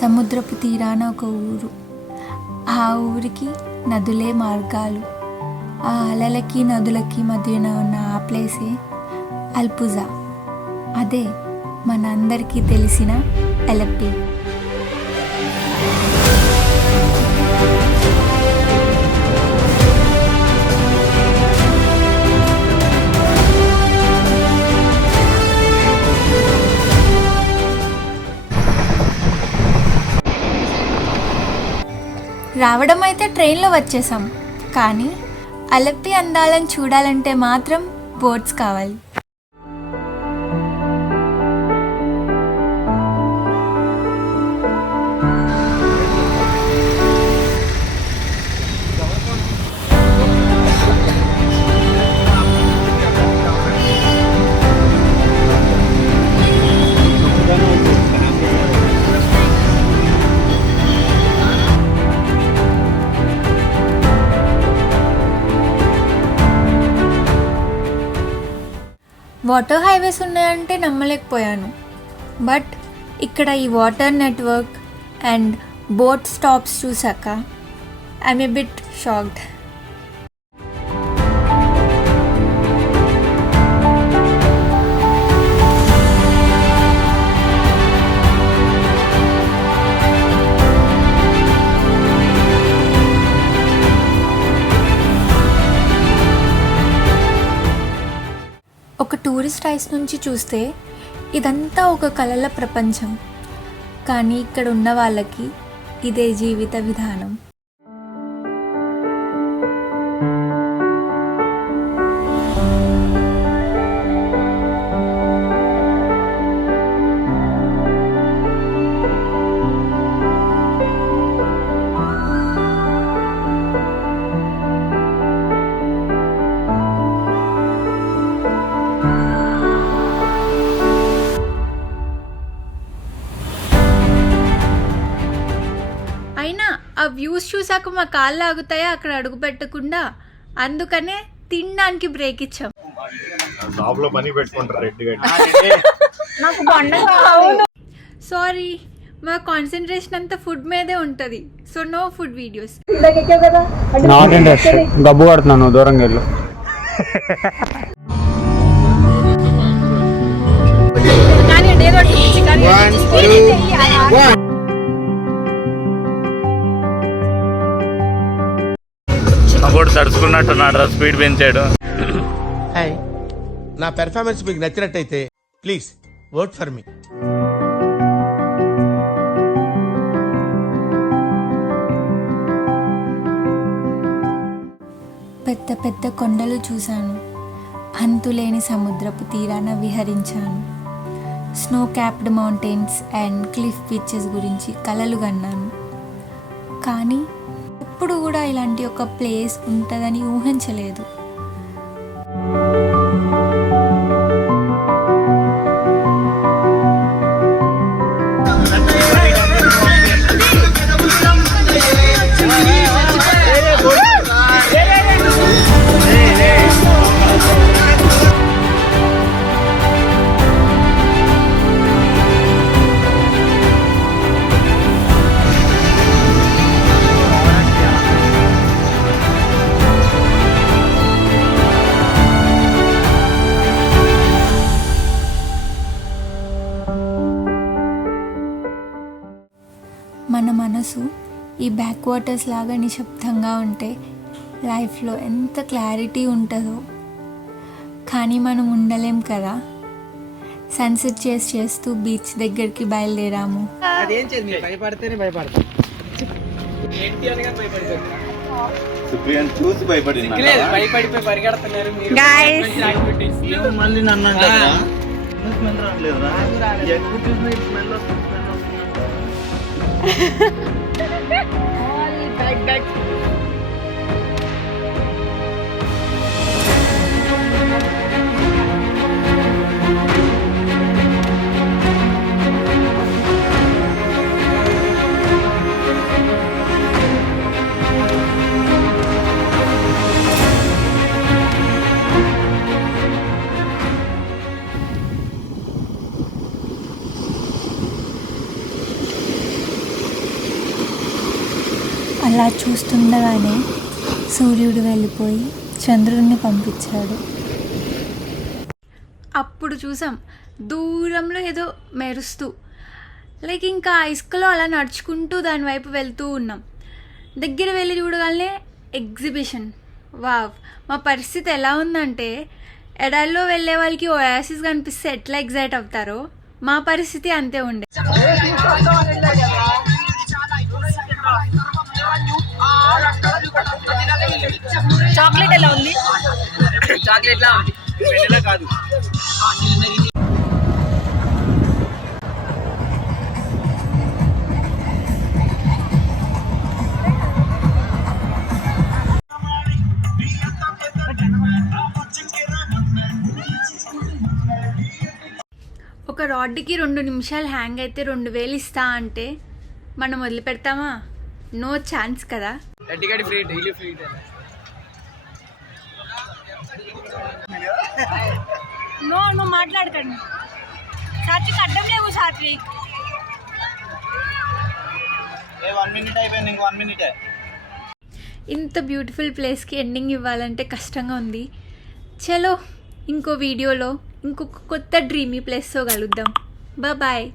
సముద్రపు తీరాన ఒక ఊరు. ఆ ఊరికి నదులే మార్గాలు. ఆ అలలకి నదులకి మధ్యన ఉన్న ఆ ప్లేసే అల్పుజా. అదే మన అందరికీ తెలిసిన అలెప్పీ. రావడం అయితే ట్రైన్లో వచ్చేసాం, కానీ అలెప్పీ అందాలను చూడాలంటే మాత్రం బోట్స్ కావాలి. వాటర్ హైవేస్ ఉన్నాయంటే నమ్మలేకపోయాను. బట్ ఇక్కడ ఈ water network and boat stops చూసాక ఐఎమ్ ఏ బిట్ షాక్డ్. ఒక టూరిస్ట్ ఐస్ నుంచి చూస్తే ఇదంతా ఒక కలల ప్రపంచం, కానీ ఇక్కడ ఉన్న వాళ్ళకి ఇదే జీవిత విధానం. ఆ వ్యూస్ చూసాక మా కాళ్ళు ఆగుతాయా అక్కడ అడుగు పెట్టకుండా, అందుకనే తినడానికి బ్రేక్ ఇచ్చాం. సారీ, మా కాన్సన్ట్రేషన్ అంతా ఫుడ్ మీదే ఉంటుంది, సో నో ఫుడ్ వీడియోస్. గబ్బు పడుతున్నాను, దూరంగా వెళ్ళు. అప్పుడు తడుచుకున్నట్టున్నాడు, స్పీడ్ పెంచాడు. హాయ్, నా పెర్ఫార్మెన్స్ మీకు నచ్చినట్టయితే ప్లీజ్ ఓట్ ఫర్ మీ. పెద్ద పెద్ద కొండలు చూశాను, అంతులేని సముద్రపు తీరాన విహరించాను, snow capped mountains and cliff beaches గురించి కలలు కన్నాను. కానీ ఎప్పుడు కూడా ఇలాంటి ఒక ప్లేస్ ఉంటుందని ఊహించలేదు. మన మనసు ఈ బ్యాక్ వాటర్స్ లాగా నిశ్శబ్దంగా ఉంటే లైఫ్లో ఎంత క్లారిటీ ఉంటుందో, కానీ మనం ఉండలేం కదా. సన్సెట్ చేస్తూ బీచ్ దగ్గరికి బయలుదేరాము. అలా చూస్తుండగానే సూర్యుడు వెళ్ళిపోయి చంద్రుడిని పంపించాడు. అప్పుడు చూసాం దూరంలో ఏదో మెరుస్తూ, లైక్ ఇంకా ఇసుకలో అలా నడుచుకుంటూ దాని వైపు వెళ్తూ ఉన్నాం. దగ్గర వెళ్ళి చూడగానే ఎగ్జిబిషన్. వావ్! మా పరిస్థితి ఎలా ఉందంటే, ఎడాల్లో వెళ్ళే వాళ్ళకి ఓయాసిస్ కనిపిస్తే ఎట్లా ఎగ్జైట్ అవుతారో మా పరిస్థితి అంతే ఉండే. చాక్లెట్ ఎలా ఉంది? చాక్లెట్ లా ఉంది, వెనిలా కాదు. ఒక రాడ్కి 2 నిమిషాలు హ్యాంగ్ అయితే 2000 ఇస్తా అంటే మనం వదిలిపెడతామా? నో ఛాన్స్ కదా. Ticket free, daily free. నువ్వు మాట్లాడకండి సాత్విక్, అడ్డం లేవు సాత్విక్. 1 మినిట్ అయిపోయింది, ఇంక 1 మినిటే. ఇంత బ్యూటిఫుల్ ప్లేస్కి ఎండింగ్ ఇవ్వాలంటే కష్టంగా ఉంది. చలో ఇంకో వీడియోలో ఇంకొక కొత్త డ్రీమీ ప్లేస్తో కలుద్దాం. బాయ్.